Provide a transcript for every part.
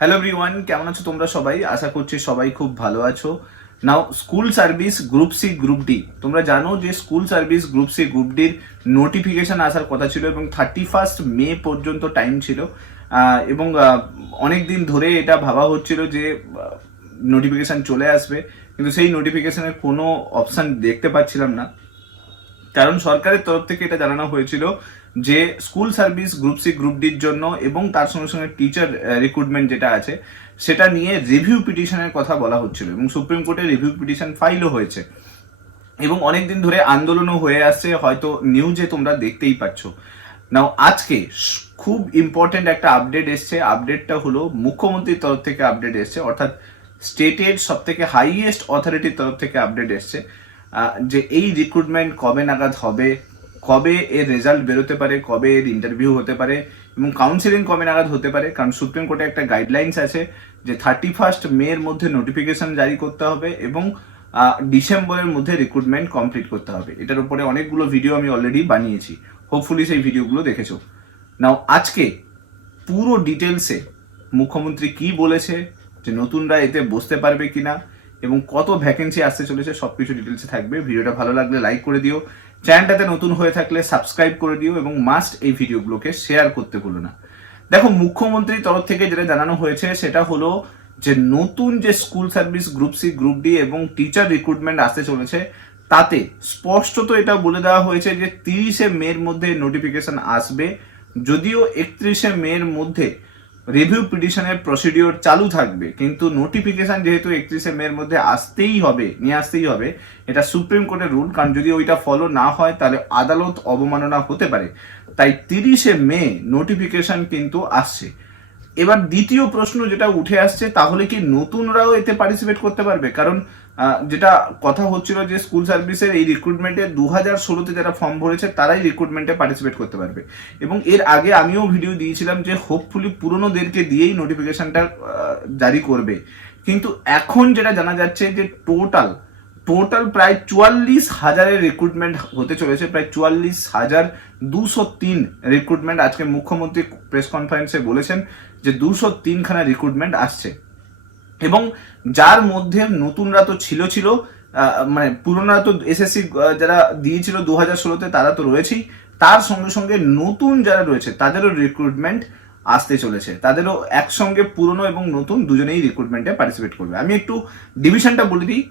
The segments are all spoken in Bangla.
হ্যালো এভরিওয়ান, কেমন আছো তোমরা সবাই? আশা করছি সবাই খুব ভালো আছো। Now school service group C group D, তোমরা জানো যে school service group C group ডির নোটিফিকেশন আসার কথা ছিল এবং 31 মে পর্যন্ত টাইম ছিল। এবং অনেক দিন ধরে এটা ভাবা হচ্ছিল যে নোটিফিকেশন চলে আসবে, কিন্তু সেই নোটিফিকেশনের কোনো অপশান দেখতে পাচ্ছিলাম না। কারণ সরকারের তরফ থেকে এটা জানানো হয়েছিল যে school service group C group ডির জন্য এবং তার সঙ্গে সঙ্গে টিচার রিক্রুটমেন্ট যেটা আছে সেটা নিয়ে রিভিউ পিটিশনের কথা বলা হচ্ছিল এবং সুপ্রিম কোর্টে রিভিউ পিটিশন ফাইলও হয়েছে এবং অনেকদিন ধরে আন্দোলনও হয়ে আসছে, হয়তো নিউজে তোমরা দেখতেই পাচ্ছ। নাও আজকে খুব ইম্পর্টেন্ট একটা আপডেট এসছে। আপডেটটা হলো মুখ্যমন্ত্রীর তরফ থেকে আপডেট এসছে, অর্থাৎ স্টেটের সব থেকে হাইয়েস্ট অথরিটির তরফ থেকে আপডেট এসছে যে এই রিক্রুটমেন্ট কবে নাগাদ হবে, কবে এর রেজাল্ট বেরোতে পারে, কবে এর ইন্টারভিউ হতে পারে এবং কাউন্সিলিং কবে নাগাদ হতে পারে। কারণ সুপ্রিম কোর্টে একটা গাইডলাইন্স আছে যে 31 মে এর মধ্যে নোটিফিকেশন জারি করতে হবে এবং ডিসেম্বরের মধ্যে রিক্রুটমেন্ট কমপ্লিট করতে হবে। এটার উপরে অনেকগুলো ভিডিও আমি অলরেডি বানিয়েছি, হোপফুলি সেই ভিডিওগুলো দেখেছো। নাও আজকে পুরো ডিটেলসে মুখ্যমন্ত্রী কি বলেছে, যে নতুনরা এতে বসতে পারবে কিনা এবং কত ভ্যাকেন্সি আসতে চলেছে, সবকিছু ডিটেলসে থাকবে। ভিডিওটা ভালো লাগলে লাইক করে দিও, চ্যানেলটাতে নতুন হয়ে থাকলে সাবস্ক্রাইব করে দিও এবং মাস্ট এই ভিডিওগুলোকে শেয়ার করতে ভুলো না। দেখো, মুখ্যমন্ত্রীর তরফ থেকে যেটা জানানো হয়েছে সেটা হলো যে নতুন যে school service group C group D এবং টিচার রিক্রুটমেন্ট আসতে চলেছে তাতে স্পষ্টত এটা বলে দেওয়া হয়েছে যে 30 মে মধ্যে নোটিফিকেশন আসবে। যদিও 31 মে মধ্যে রিভিউ পিটিশনের প্রসিডিওর চালু থাকবে, কিন্তু নোটিফিকেশন যেহেতু 31 মে মধ্যে নিয়ে আসতেই হবে, এটা সুপ্রিম কোর্টের রুল। কারণ যদি ওইটা ফলো না হয় তাহলে আদালত অবমাননা হতে পারে। তাই 30 মে নোটিফিকেশন কিন্তু আসছে। এবার দ্বিতীয় প্রশ্ন যেটা উঠে আসছে, তাহলে কি নতুনরাও এতে পার্টিসিপেট করতে পারবে? কারণ যেটা কথা হচ্ছিল যে স্কুল সার্ভিসের এই রিক্রুটমেন্টে 2016-তে যারা ফর্ম ভরেছে তারাই রিক্রুটমেন্টে পার্টিসিপেট করতে পারবে। এবং এর আগে আমিও ভিডিও দিয়েছিলাম যে হোপফুলি পুরনোদেরকে দিয়েই নোটিফিকেশনটা জারি করবে। কিন্তু এখন যেটা জানা যাচ্ছে যে টোটাল প্রায় 44,000-এর রিক্রুটমেন্ট হতে চলেছে, প্রায় 44,203 রিক্রুটমেন্ট। আজকে মুখ্যমন্ত্রী প্রেস কনফারেন্সে বলেছেন যে 203খানা রিক্রুটমেন্ট আসছে এবং যার মধ্যে নতুনরা তো ছিল মানে পুরোনোরা তো এসএসসি যারা দিয়েছিল 2016-তে তারা তো রয়েছেই, তার সঙ্গে সঙ্গে নতুন যারা রয়েছে তাদেরও রিক্রুটমেন্ট আসতে চলেছে। তাদেরও একসঙ্গে পুরনো এবং নতুন দুজনেই রিক্রুটমেন্টে পার্টিসিপেট করবে। আমি একটু ডিভিশনটা বলে দিই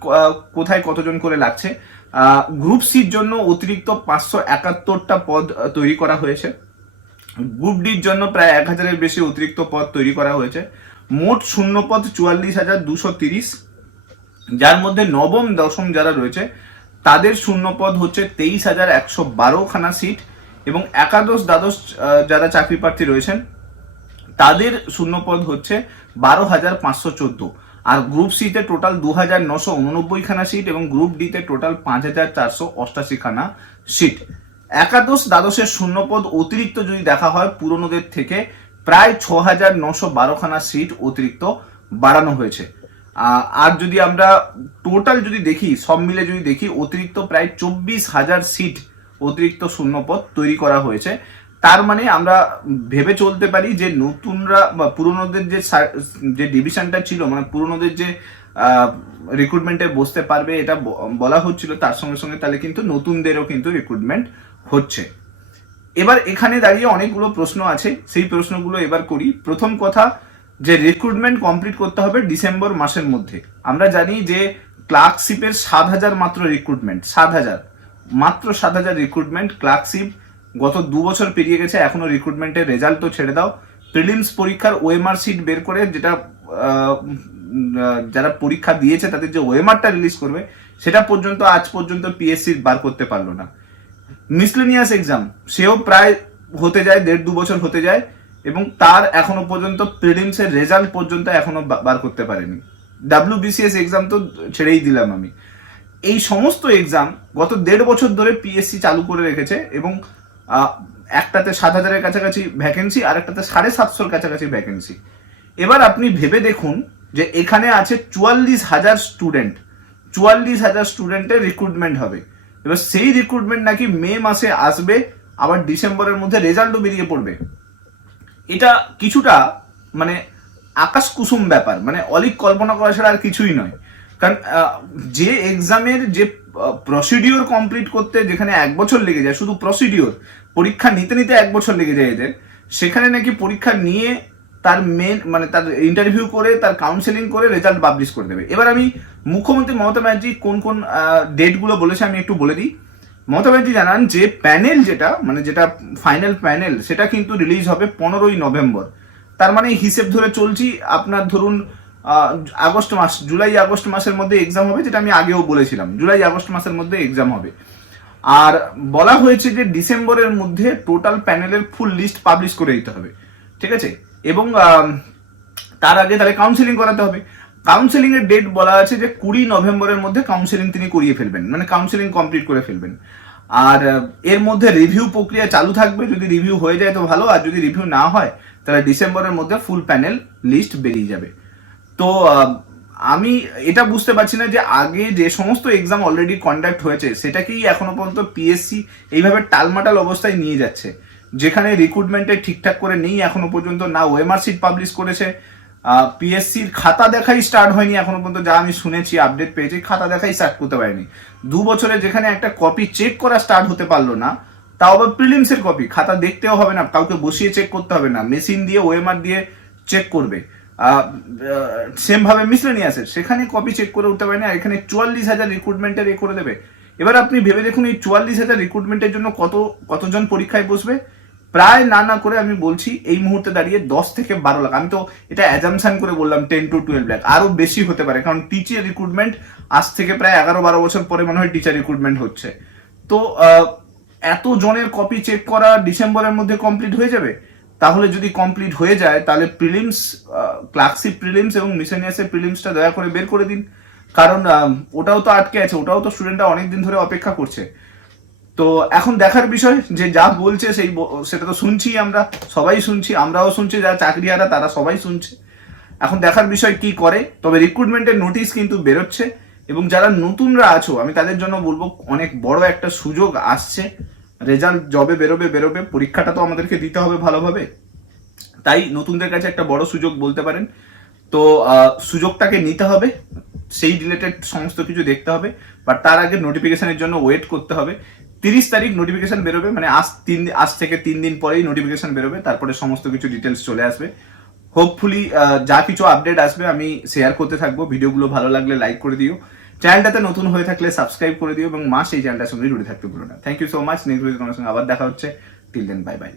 কোথায় কতজন করে লাগছে। গ্রুপ সির জন্য অতিরিক্ত 571টা পদ তৈরি করা হয়েছে। গ্রুপ ডির জন্য প্রায় 1000-এর বেশি অতিরিক্ত পদ তৈরি করা হয়েছে। মোট শূন্যপদ 44,230, যার মধ্যে নবম দশম যারা রয়েছে তাদের শূন্যপদ হচ্ছে 23,112খানা সিট এবং একাদশ দ্বাদশ যারা চাকরি প্রার্থী রয়েছেন তাদের শূন্যপদ হচ্ছে 12,514। আর গ্রুপ সিতে টোটাল 2,989খানা সিট এবং গ্রুপ ডিতে টোটাল 5,488খানা সিট। একাদশ দ্বাদশের শূন্যপদ অতিরিক্ত যদি দেখা হয় পুরনোদের থেকে প্রায় 6,912খানা সিট অতিরিক্ত বাড়ানো হয়েছে। আর যদি আমরা টোটাল যদি দেখি, সব মিলে যদি দেখি, অতিরিক্ত প্রায় 24,000 সিট অতিরিক্ত শূন্যপদ তৈরি করা হয়েছে। তার মানে আমরা ভেবে চলতে পারি যে নতুনরা বা পুরনোদের যে ডিভিশনটা ছিল, মানে পুরনোদের যে রিক্রুটমেন্টে বসতে পারবে এটা বলা হচ্ছিল, তার সঙ্গে সঙ্গে তাহলে কিন্তু নতুনদেরও কিন্তু রিক্রুটমেন্ট হচ্ছে। এবার এখানে দাঁড়িয়ে অনেকগুলো প্রশ্ন আছে, সেই প্রশ্নগুলো এবার করি। প্রথম কথা, যে রিক্রুটমেন্ট কমপ্লিট করতে হবে ডিসেম্বর মাসের মধ্যে। আমরা জানি যে ক্লার্কশিপের 7,000 মাত্র রিক্রুটমেন্ট, 7,000 রিক্রুটমেন্ট ক্লার্কশিপ। গত 2 বছর পেরিয়ে গেছে, এখনো রিক্রুটমেন্টের রেজাল্ট তো ছেড়ে দাও, প্রিলিমস পরীক্ষার ওএমআর শিট বের করে যেটা যারা পরীক্ষা দিয়েছে তাদের যে ওএমআরটা রিলিজ করবে সেটা পর্যন্ত আজ পর্যন্ত পিএসসি বার করতে পারলো না। মিসলেনিয়াস এক্সাম সেও প্রায় হতে যায় 1.5-2 বছর হতে যায় এবং তার এখনো পর্যন্ত প্রিলিমসের রেজাল্ট পর্যন্ত এখনো বার করতে পারেনি। WBCS এক্সাম তো ছেড়েই দিলাম আমি। এই সমস্ত এক্সাম গত 1.5 বছর ধরে পিএসসি চালু করে রেখেছে এবং একটাতে 7,000-এর কাছাকাছি ভ্যাকেন্সি আর একটাতে 750-এর কাছাকাছি ভ্যাকেন্সি। এবার আপনি ভেবে দেখুন যে এখানে আছে 44,000 স্টুডেন্ট, 44,000 স্টুডেন্টের রিক্রুটমেন্ট হবে। এবার সেই রিক্রুটমেন্ট নাকি মে মাসে আসবে, আবার ডিসেম্বরের মধ্যে রেজাল্টও বেরিয়ে পড়বে। এটা কিছুটা মানে আকাশ কুসুম ব্যাপার, মানে অলিক কল্পনা করা ছাড়া আর কিছুই নয়। কারণ যে এক্সামের যে প্রসিডিওর কমপ্লিট করতে যেখানে 1 বছর লেগে যায়, শুধু প্রসিডিওর, পরীক্ষা নিতে নিতে 1 বছর লেগে যায় এদের, সেখানে নাকি পরীক্ষা নিয়ে তার মেন মানে তার ইন্টারভিউ করে তার কাউন্সেলিং করে রেজাল্ট পাবলিশ করে দেবে। এবার আমি মুখ্যমন্ত্রী মমতা ব্যানার্জি কোন কোন ডেটগুলো বলেছে আমি একটু বলে দিই। মমতা ব্যানার্জি জানান যে প্যানেল যেটা মানে যেটা ফাইনাল প্যানেল সেটা কিন্তু রিলিজ হবে 15ই নভেম্বর। তার মানে হিসেব ধরে চলছি, আপনার ধরুন আগস্ট মাস, জুলাই আগস্ট মাসের মধ্যে এক্সাম হবে, যেটা আমি আগেও বলেছিলাম জুলাই আগস্ট মাসের মধ্যে এক্সাম হবে। আর বলা হয়েছে যে ডিসেম্বরের মধ্যে টোটাল প্যানেলের ফুল লিস্ট পাবলিশ করে দিতে হবে, ঠিক আছে। এবং তার আগে তাহলে কাউন্সিলিং করাতে হবে। কাউন্সিলিং এর ডেট বলা আছে যে 20 নভেম্বরের মধ্যে কাউন্সিলিং তিনি করিয়ে ফেলবেন, মানে কাউন্সিলিং কমপ্লিট করে ফেলবেন। আর এর মধ্যে রিভিউ প্রক্রিয়া চালু থাকবে, যদি রিভিউ হয়ে যায় তো ভালো, আর যদি রিভিউ না হয় তাহলে ডিসেম্বরের মধ্যে ফুল প্যানেল লিস্ট বেরিয়ে যাবে। তো আমি এটা বুঝতে পারছি না যে আগে যে সমস্ত এক্সাম অলরেডি কন্ডাক্ট হয়েছে সেটাকেই এখনো পর্যন্ত পিএসসি এইভাবে টালমাটাল অবস্থায় নিয়ে যাচ্ছে, যেখানে রিক্রুটমেন্টে ঠিকঠাক করে নেই এখনো পর্যন্ত, না ওএমআর শিট পাবলিশ করেছে, পিএসসির খাতা দেখাই স্টার্ট হয়নি এখনো পর্যন্ত, যা আমি শুনেছি আপডেট পেয়েছি খাতা দেখাই স্টার্ট করতে পারেনি। 2 বছরে যেখানে একটা কপি চেক করা স্টার্ট হতে পারলো না, তাও আবার প্রিলিমসের কপি, খাতা দেখতেও হবে না, কাউকে বসিয়ে চেক করতে হবে না, মেশিন দিয়ে ওএমআর দিয়ে চেক করবে। সেম ভাবে মিসলেনিয়াসের সেখানে কপি চেক করে উঠতে পারেনি, আর এখানে 44,000 রিক্রুটমেন্টের করে দেবে। এবার আপনি ভেবে দেখুন এই 44,000 রিক্রুটমেন্টের জন্য কতজন পরীক্ষায় বসবে। প্রায় না করে আমি বলছি এই মুহূর্তে দাঁড়িয়ে 10 থেকে 12 লাখ, আমি তো এটা অ্যাজামশন করে বললাম 10 to 12 লাখ, আরো বেশি হতে পারে, কারণ টিচার রিক্রুটমেন্ট আজ থেকে প্রায় 11-12 বছর পরে মনে হয় টিচার রিক্রুটমেন্ট হচ্ছে। তো এত জনের কপি চেক করা ডিসেম্বরের মধ্যে কমপ্লিট হয়ে যাবে। তাহলে যদি কমপ্লিট হয়ে যায় তাহলে প্রিলিমস, ক্লার্কশিপ প্রিলিমস এবং মিসেনিয়াসের প্রিলিমসটা দয়া করে বের করে দিন, কারণ ওটাও তো আটকে আছে, ওটাও তো স্টুডেন্টরা অনেকদিন ধরে অপেক্ষা করছে। তো এখন দেখার বিষয় যে যা বলছে সেটা তো শুনছি, আমরা সবাই শুনছি, আমরাও শুনছি, যারা চাকরিহারা তারা সবাই শুনছে। এখন দেখার বিষয় কি করে। তবে রিক্রুটমেন্টের নোটিশ কিন্তু বেরোচ্ছে, এবং যারা নতুনরা আছো আমি তাদের জন্য বলবো অনেক বড় একটা সুযোগ আসছে। রেজাল্ট যবে বেরোবে, পরীক্ষাটা তো আমাদেরকে দিতে হবে ভালোভাবে, তাই নতুনদের কাছে একটা বড় সুযোগ বলতে পারেন। তো সুযোগটাকে নিতে হবে, সেই রিলেটেড সমস্ত কিছু দেখতে হবে, বাট তার আগে নোটিফিকেশনের জন্য ওয়েট করতে হবে। 30 তারিখ নোটিফিকেশন বেরোবে, মানে আজ থেকে 3 দিন পরেই নোটিফিকেশন বেরোবে, তারপরে সমস্ত কিছু ডিটেলস চলে আসবে। হোপফুলি যা কিছু আপডেট আসবে আমি শেয়ার করতে থাকবো। ভিডিওগুলো ভালো লাগলে লাইক করে দিও, চ্যানেলটাতে নতুন হয়ে থাকলে সাবস্ক্রাইব করে দিও, এবং এই চ্যানেলটার সঙ্গে জুড়ে থাকতে ভুলো না। Thank you so much. Next video তোমার সঙ্গে আবার দেখা হচ্ছে। Till then, bye by.